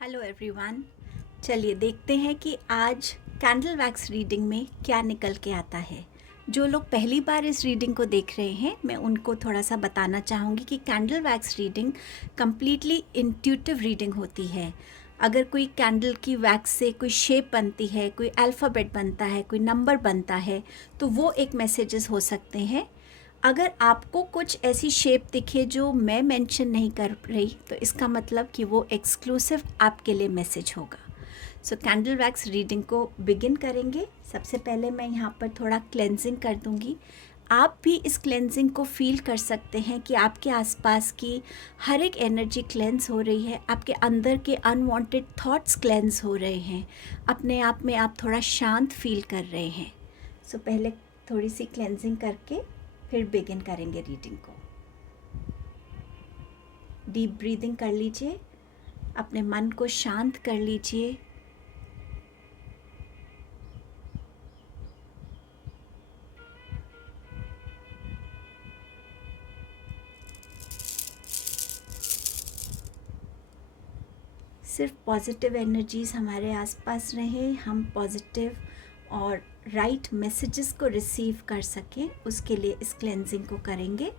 Hello everyone. चलिए देखते हैं कि आज कैंडल वैक्स रीडिंग में क्या निकल के आता है। जो लोग पहली बार इस रीडिंग को देख रहे हैं, मैं उनको थोड़ा सा बताना चाहूँगी कि candle wax reading completely intuitive reading होती है। अगर कोई कैंडल की वैक्स से कोई शेप बनती है, कोई अल्फ़ाबेट बनता है, कोई नंबर बनता है, तो वो एक मैसेजेस हो सकते हैं। अगर आपको कुछ ऐसी शेप दिखे जो मैं मेंशन नहीं कर रही, तो इसका मतलब कि वो एक्सक्लूसिव आपके लिए मैसेज होगा। सो कैंडल वैक्स रीडिंग को बिगिन करेंगे। सबसे पहले मैं यहाँ पर थोड़ा क्लेंजिंग कर दूँगी। आप भी इस क्लेंजिंग को फील कर सकते हैं कि आपके आसपास की हर एक एनर्जी क्लेंस हो रही है, आपके अंदर के अनवांटेड थॉट्स क्लेंस हो रहे हैं, अपने आप में आप थोड़ा शांत फील कर रहे हैं। सो पहले थोड़ी सी क्लेंजिंग करके फिर बिगिन करेंगे रीडिंग को। डीप ब्रीदिंग कर लीजिए, अपने मन को शांत कर लीजिए। सिर्फ पॉजिटिव एनर्जीज हमारे आसपास रहें, हम पॉजिटिव और राइट मैसेजेस को रिसीव कर सकें, उसके लिए इस क्लेंजिंग को करेंगे।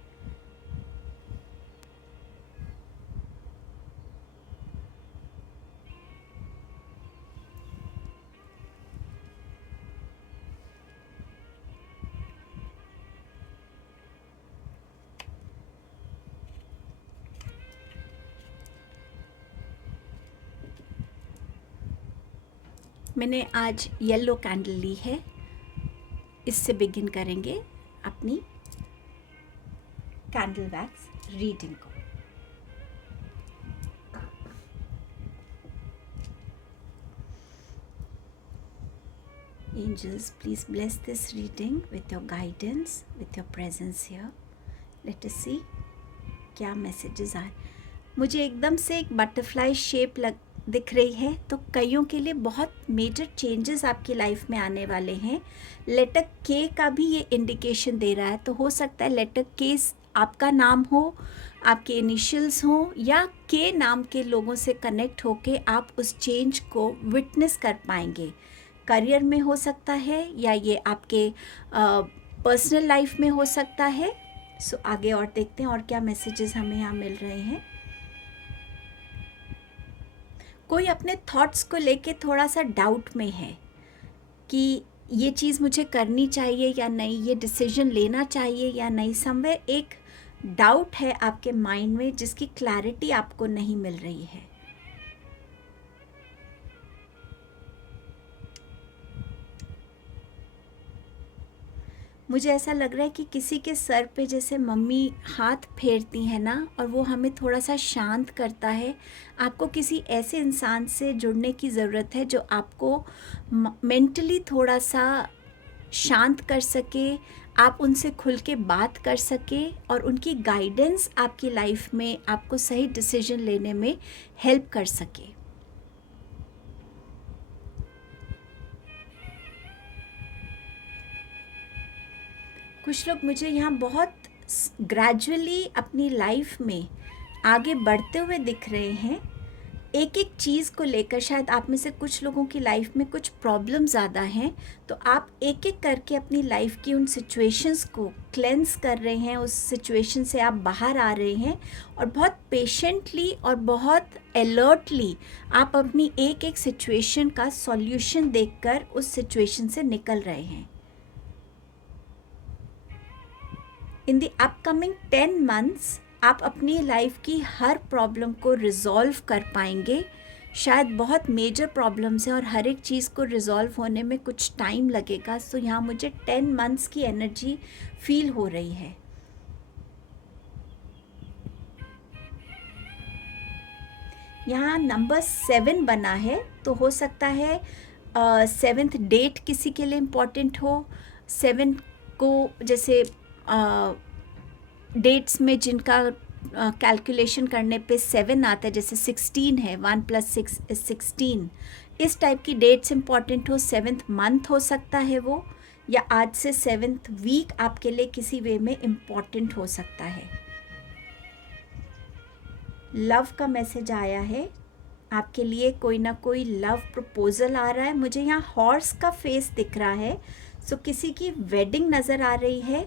मैंने आज येलो कैंडल ली है, इससे बिगिन करेंगे अपनी कैंडल वैक्स रीडिंग को। Angels, please bless this reading with your guidance, with your presence here. Let us see क्या मैसेजेस आए। मुझे एकदम से एक बटरफ्लाई शेप दिख रही है, तो कईयों के लिए बहुत मेजर चेंजेस आपकी लाइफ में आने वाले हैं। लेटर के का भी ये इंडिकेशन दे रहा है, तो हो सकता है लेटर के आपका नाम हो, आपके इनिशियल्स हो, या के नाम के लोगों से कनेक्ट होके आप उस चेंज को विटनेस कर पाएंगे। करियर में हो सकता है, या ये आपके पर्सनल लाइफ में हो सकता है। सो आगे और देखते हैं और क्या मैसेजेस हमें यहाँ मिल रहे हैं। कोई अपने थॉट्स को लेके थोड़ा सा डाउट में है कि ये चीज़ मुझे करनी चाहिए या नहीं, ये डिसीजन लेना चाहिए या नहीं। समवेयर एक डाउट है आपके माइंड में, जिसकी क्लैरिटी आपको नहीं मिल रही है। मुझे ऐसा लग रहा है कि किसी के सर पे जैसे मम्मी हाथ फेरती हैं ना, और वो हमें थोड़ा सा शांत करता है। आपको किसी ऐसे इंसान से जुड़ने की ज़रूरत है जो आपको मेंटली थोड़ा सा शांत कर सके, आप उनसे खुल के बात कर सके, और उनकी गाइडेंस आपकी लाइफ में आपको सही डिसीजन लेने में हेल्प कर सके। कुछ लोग मुझे यहाँ बहुत ग्रेजुअली अपनी लाइफ में आगे बढ़ते हुए दिख रहे हैं। एक एक चीज़ को लेकर शायद आप में से कुछ लोगों की लाइफ में कुछ प्रॉब्लम ज़्यादा हैं, तो आप एक एक करके अपनी लाइफ की उन सिचुएशंस को क्लेंस कर रहे हैं, उस सिचुएशन से आप बाहर आ रहे हैं, और बहुत पेशेंटली और बहुत अलर्टली आप अपनी एक एक सिचुएशन का सॉल्यूशन देखकर उस सिचुएशन से निकल रहे हैं। इन द अपकमिंग 10 months आप अपनी लाइफ की हर प्रॉब्लम को रिजॉल्व कर पाएंगे। शायद बहुत मेजर प्रॉब्लम्स हैं और हर एक चीज़ को रिजॉल्व होने में कुछ टाइम लगेगा। सो यहाँ मुझे 10 months की एनर्जी फील हो रही है। यहाँ नंबर 7 बना है, तो हो सकता है 7th डेट किसी के लिए इम्पॉर्टेंट हो। 7 को जैसे डेट्स में जिनका कैलकुलेशन करने पे 7 आता है, जैसे 16 है, 1 + 6 = 16, इस टाइप की डेट्स इम्पॉर्टेंट हो। 7th मंथ हो सकता है वो, या आज से 7th वीक आपके लिए किसी वे में इम्पॉर्टेंट हो सकता है। लव का मैसेज आया है, आपके लिए कोई ना कोई लव प्रपोजल आ रहा है। मुझे यहाँ हॉर्स का फेस दिख रहा है, सो किसी की वेडिंग नज़र आ रही है।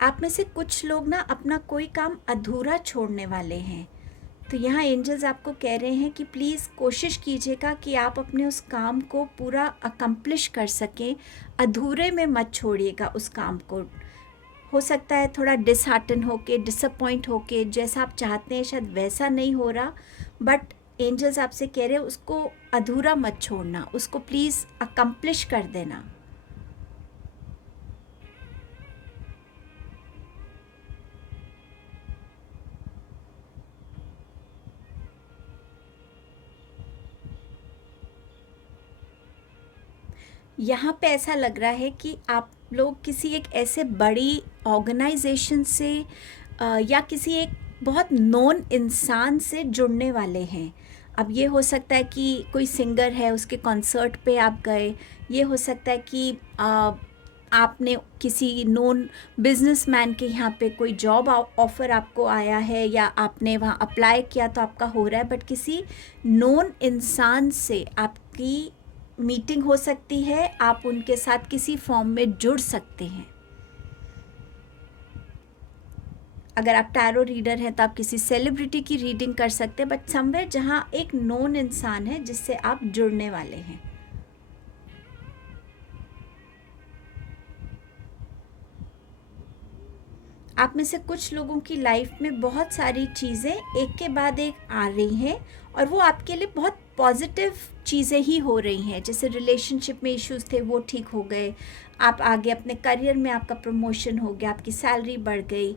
आप में से कुछ लोग ना अपना कोई काम अधूरा छोड़ने वाले हैं। तो यहाँ एंजल्स आपको कह रहे हैं कि प्लीज़ कोशिश कीजिएगा कि आप अपने उस काम को पूरा अकम्प्लिश कर सकें, अधूरे में मत छोड़िएगा उस काम को। हो सकता है थोड़ा डिसहार्टन होके, डिसअपॉइंट होके, जैसा आप चाहते हैं शायद वैसा नहीं हो रहा, बट एंजल्स आपसे कह रहे हैं उसको अधूरा मत छोड़ना, उसको प्लीज़ अकम्प्लिश कर देना। यहाँ पे ऐसा लग रहा है कि आप लोग किसी एक ऐसे बड़ी ऑर्गेनाइजेशन से या किसी एक बहुत नोन इंसान से जुड़ने वाले हैं। अब ये हो सकता है कि कोई सिंगर है, उसके कॉन्सर्ट पे आप गए। ये हो सकता है कि आपने किसी नोन बिजनेसमैन के यहाँ पे कोई जॉब ऑफ़र आपको आया है, या आपने वहाँ अप्लाई किया तो आपका हो रहा है, बट किसी नोन इंसान से आपकी मीटिंग हो सकती है, आप उनके साथ किसी फॉर्म में जुड़ सकते हैं। अगर आप टैरो रीडर हैं तो आप किसी सेलिब्रिटी की रीडिंग कर सकते हैं, बट समवेयर जहाँ एक नोन इंसान है जिससे आप जुड़ने वाले हैं। आप में से कुछ लोगों की लाइफ में बहुत सारी चीज़ें एक के बाद एक आ रही हैं, और वो आपके लिए बहुत पॉजिटिव चीज़ें ही हो रही हैं। जैसे रिलेशनशिप में इश्यूज़ थे वो ठीक हो गए, आप आगे अपने करियर में आपका प्रमोशन हो गया, आपकी सैलरी बढ़ गई।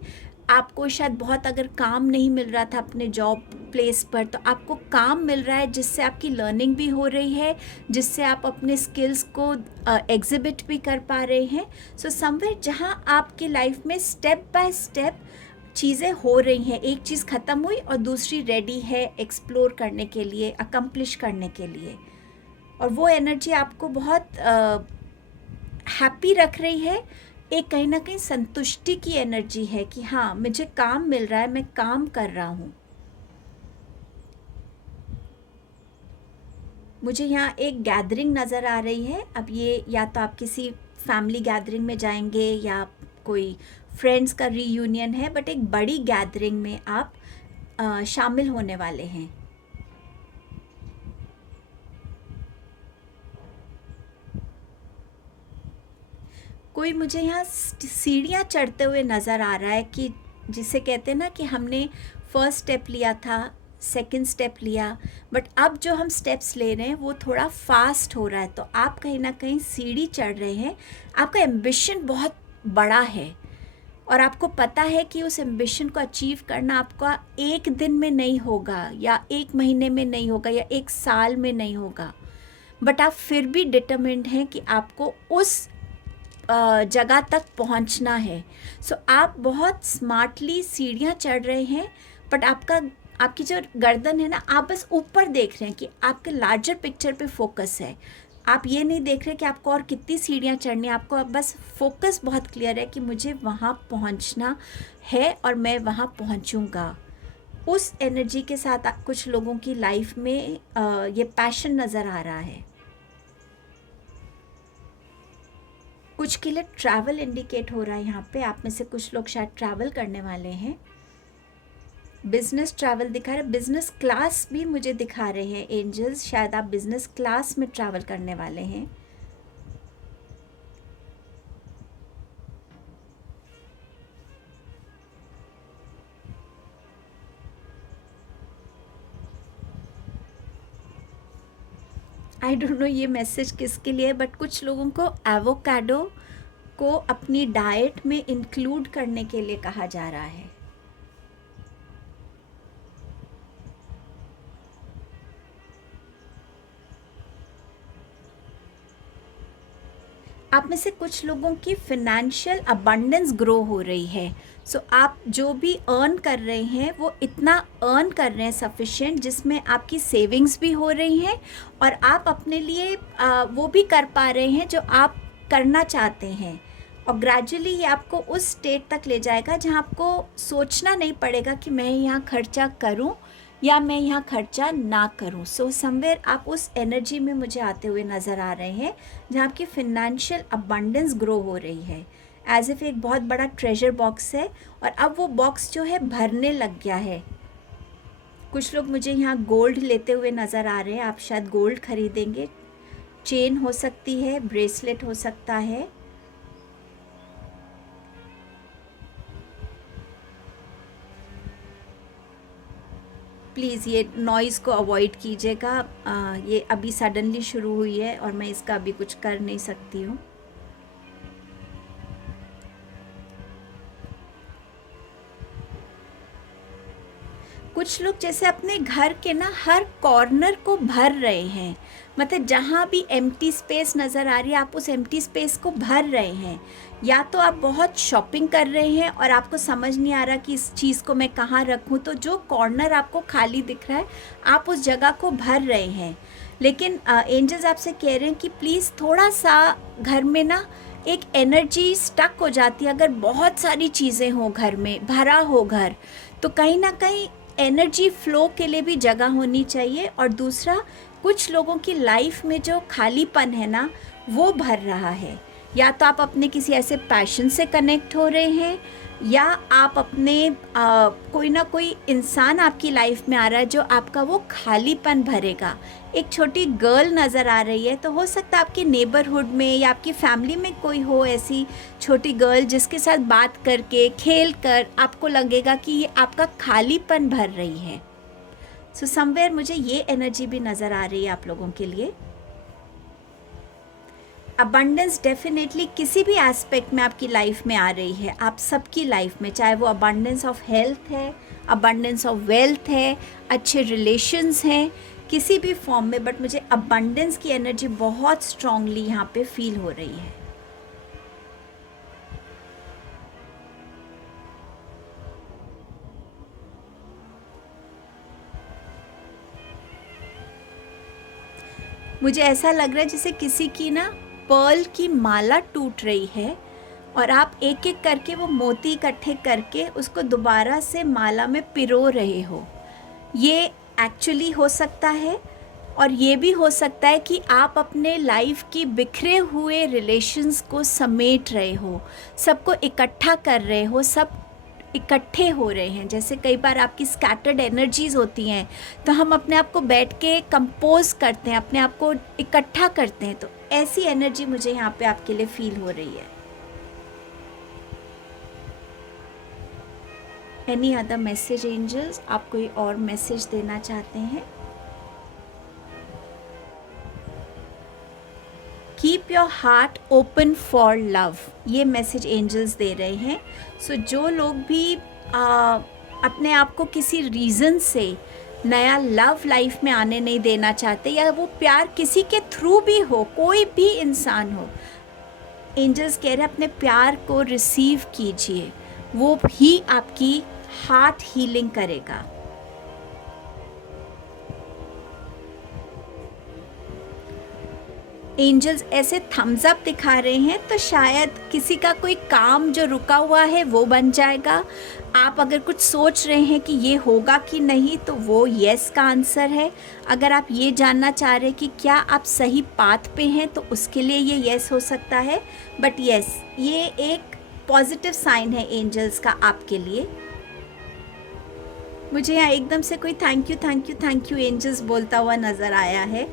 आपको शायद बहुत अगर काम नहीं मिल रहा था अपने जॉब प्लेस पर, तो आपको काम मिल रहा है जिससे आपकी लर्निंग भी हो रही है, जिससे आप अपने स्किल्स को एग्जिबिट भी कर पा रहे हैं। सो समवेयर जहाँ आपकी लाइफ में स्टेप बाय स्टेप चीज़ें हो रही हैं, एक चीज़ ख़त्म हुई और दूसरी रेडी है एक्सप्लोर करने के लिए, अकम्प्लिश करने के लिए। और वो एनर्जी आपको बहुत हैप्पी रख रही है। एक कहीं ना कहीं संतुष्टि की एनर्जी है कि हाँ, मुझे काम मिल रहा है, मैं काम कर रहा हूँ। मुझे यहाँ एक गैदरिंग नज़र आ रही है। अब ये या तो आप किसी फैमिली गैदरिंग में जाएंगे या कोई फ्रेंड्स का रीयूनियन है, बट एक बड़ी गैदरिंग में आप शामिल होने वाले हैं। कोई मुझे यहाँ सीढ़ियाँ चढ़ते हुए नज़र आ रहा है, कि जिसे कहते हैं ना कि हमने फर्स्ट स्टेप लिया था, सेकंड स्टेप लिया, बट अब जो हम स्टेप्स ले रहे हैं वो थोड़ा फास्ट हो रहा है। तो आप कहीं ना कहीं सीढ़ी चढ़ रहे हैं। आपका एम्बिशन बहुत बड़ा है, और आपको पता है कि उस एम्बिशन को अचीव करना आपका एक दिन में नहीं होगा, या एक महीने में नहीं होगा, या एक साल में नहीं होगा, बट आप फिर भी डिटरमिन्ड हैं कि आपको उस जगह तक पहुंचना है। सो आप बहुत स्मार्टली सीढ़ियाँ चढ़ रहे हैं, बट आपकी जो गर्दन है ना, आप बस ऊपर देख रहे हैं कि आपके लार्जर पिक्चर पे फोकस है। आप ये नहीं देख रहे कि आपको और कितनी सीढ़ियाँ चढ़नी है। आपको अब बस फोकस बहुत क्लियर है कि मुझे वहाँ पहुँचना है और मैं वहाँ पहुँचूँगा। उस एनर्जी के साथ कुछ लोगों की लाइफ में ये पैशन नज़र आ रहा है। कुछ के लिए ट्रैवल इंडिकेट हो रहा है यहाँ पे। आप में से कुछ लोग शायद ट्रैवल करने वाले हैं। बिजनेस ट्रैवल दिखा रहे, बिजनेस क्लास भी मुझे दिखा रहे हैं एंजल्स। शायद आप बिजनेस क्लास में ट्रैवल करने वाले हैं। आई डोंट नो ये मैसेज किसके लिए, बट कुछ लोगों को एवोकाडो को अपनी डाइट में इंक्लूड करने के लिए कहा जा रहा है। आप में से कुछ लोगों की फिनेंशियल अबंडेंस ग्रो हो रही है। सो आप जो भी अर्न कर रहे हैं वो इतना अर्न कर रहे हैं सफिशिएंट, जिसमें आपकी सेविंग्स भी हो रही हैं और आप अपने लिए वो भी कर पा रहे हैं जो आप करना चाहते हैं। और ग्रेजुअली ये आपको उस स्टेट तक ले जाएगा जहाँ आपको सोचना नहीं पड़ेगा कि मैं यहाँ खर्चा करूँ या मैं यहाँ खर्चा ना करूँ। सो समवेयर आप उस एनर्जी में मुझे आते हुए नज़र आ रहे हैं जहाँ आपकी फिनेंशियल अबंडेंस ग्रो हो रही है, एज इफ़ एक बहुत बड़ा ट्रेजर बॉक्स है और अब वो बॉक्स जो है भरने लग गया है। कुछ लोग मुझे यहाँ गोल्ड लेते हुए नज़र आ रहे हैं, आप शायद गोल्ड खरीदेंगे। चेन हो सकती है, ब्रेसलेट हो सकता है। प्लीज़ ये नॉइज़ को अवॉइड कीजिएगा, ये अभी सडनली शुरू हुई है और मैं इसका अभी कुछ कर नहीं सकती हूँ। कुछ लोग जैसे अपने घर के ना हर कॉर्नर को भर रहे हैं, मतलब जहाँ भी एम्प्टी स्पेस नज़र आ रही है आप उस एम्प्टी स्पेस को भर रहे हैं। या तो आप बहुत शॉपिंग कर रहे हैं और आपको समझ नहीं आ रहा कि इस चीज़ को मैं कहाँ रखूँ, तो जो कॉर्नर आपको खाली दिख रहा है आप उस जगह को भर रहे हैं। लेकिन एंजल्स आपसे कह रहे हैं कि प्लीज़ थोड़ा सा घर में ना एक एनर्जी स्टक हो जाती है। अगर बहुत सारी चीज़ें हों घर में, भरा हो घर, तो कहीं ना कहीं एनर्जी फ्लो के लिए भी जगह होनी चाहिए। और दूसरा, कुछ लोगों की लाइफ में जो खालीपन है ना वो भर रहा है। या तो आप अपने किसी ऐसे पैशन से कनेक्ट हो रहे हैं या आप अपने कोई ना कोई इंसान आपकी लाइफ में आ रहा है जो आपका वो खालीपन भरेगा। एक छोटी गर्ल नज़र आ रही है, तो हो सकता है आपके नेबरहुड में या आपकी फैमिली में कोई हो ऐसी छोटी गर्ल जिसके साथ बात करके, खेल कर आपको लगेगा कि ये आपका खालीपन भर रही है। सो समवेयर मुझे ये एनर्जी भी नज़र आ रही है आप लोगों के लिए। अबंडेंस डेफिनेटली किसी भी एस्पेक्ट में आपकी लाइफ में आ रही है, आप सबकी लाइफ में, चाहे वो अबंडेंस ऑफ हेल्थ है, अबंडेंस ऑफ वेल्थ है, अच्छे रिलेशंस हैं, किसी भी फॉर्म में, बट मुझे अबंडेंस की एनर्जी बहुत स्ट्रांगली यहाँ पे फील हो रही है। मुझे ऐसा लग रहा है जैसे किसी की ना पर्ल की माला टूट रही है और आप एक एक करके वो मोती इकट्ठे करके उसको दोबारा से माला में पिरो रहे हो। ये एक्चुअली हो सकता है और ये भी हो सकता है कि आप अपने लाइफ की बिखरे हुए रिलेशंस को समेट रहे हो, सबको इकट्ठा कर रहे हो, सब इकट्ठे हो रहे हैं। जैसे कई बार आपकी स्कैटर्ड एनर्जीज़ होती हैं तो हम अपने आप को बैठ के कंपोज करते हैं, अपने आप को इकट्ठा करते हैं, तो ऐसी एनर्जी मुझे यहाँ पे आपके लिए फील हो रही है। एनी अदर मैसेज एंजल्स, आप कोई और मैसेज देना चाहते हैं? Keep your heart open for love, ये मैसेज एंजल्स दे रहे हैं। सो जो लोग भी अपने आप को किसी रीज़न से नया लव लाइफ में आने नहीं देना चाहते, या वो प्यार किसी के थ्रू भी हो, कोई भी इंसान हो, एंजल्स कह रहे हैं अपने प्यार को रिसीव कीजिए, वो ही आपकी हार्ट हीलिंग करेगा। एंजल्स ऐसे थम्स अप दिखा रहे हैं, तो शायद किसी का कोई काम जो रुका हुआ है वो बन जाएगा। आप अगर कुछ सोच रहे हैं कि ये होगा कि नहीं, तो वो येस का आंसर है। अगर आप ये जानना चाह रहे हैं कि क्या आप सही पाथ पे हैं, तो उसके लिए ये येस हो सकता है। बट येस, ये एक पॉजिटिव साइन है एंजल्स का आपके लिए। मुझे यहाँ एकदम से कोई thank you thank you thank you angels बोलता हुआ नज़र आया है,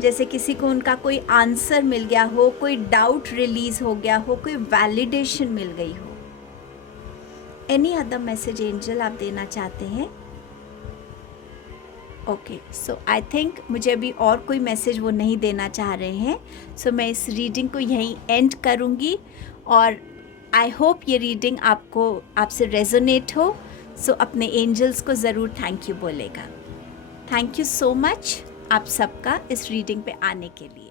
जैसे किसी को उनका कोई आंसर मिल गया हो, कोई डाउट रिलीज हो गया हो, कोई वैलिडेशन मिल गई हो। एनी अदर मैसेज एंजल आप देना चाहते हैं? ओके, सो आई थिंक मुझे अभी और कोई मैसेज वो नहीं देना चाह रहे हैं। सो मैं इस रीडिंग को यहीं एंड करूँगी और आई होप ये रीडिंग आपसे रेजोनेट हो। सो अपने एंजल्स को ज़रूर थैंक यू बोलेगा। थैंक यू सो मच आप सबका इस रीडिंग पे आने के लिए।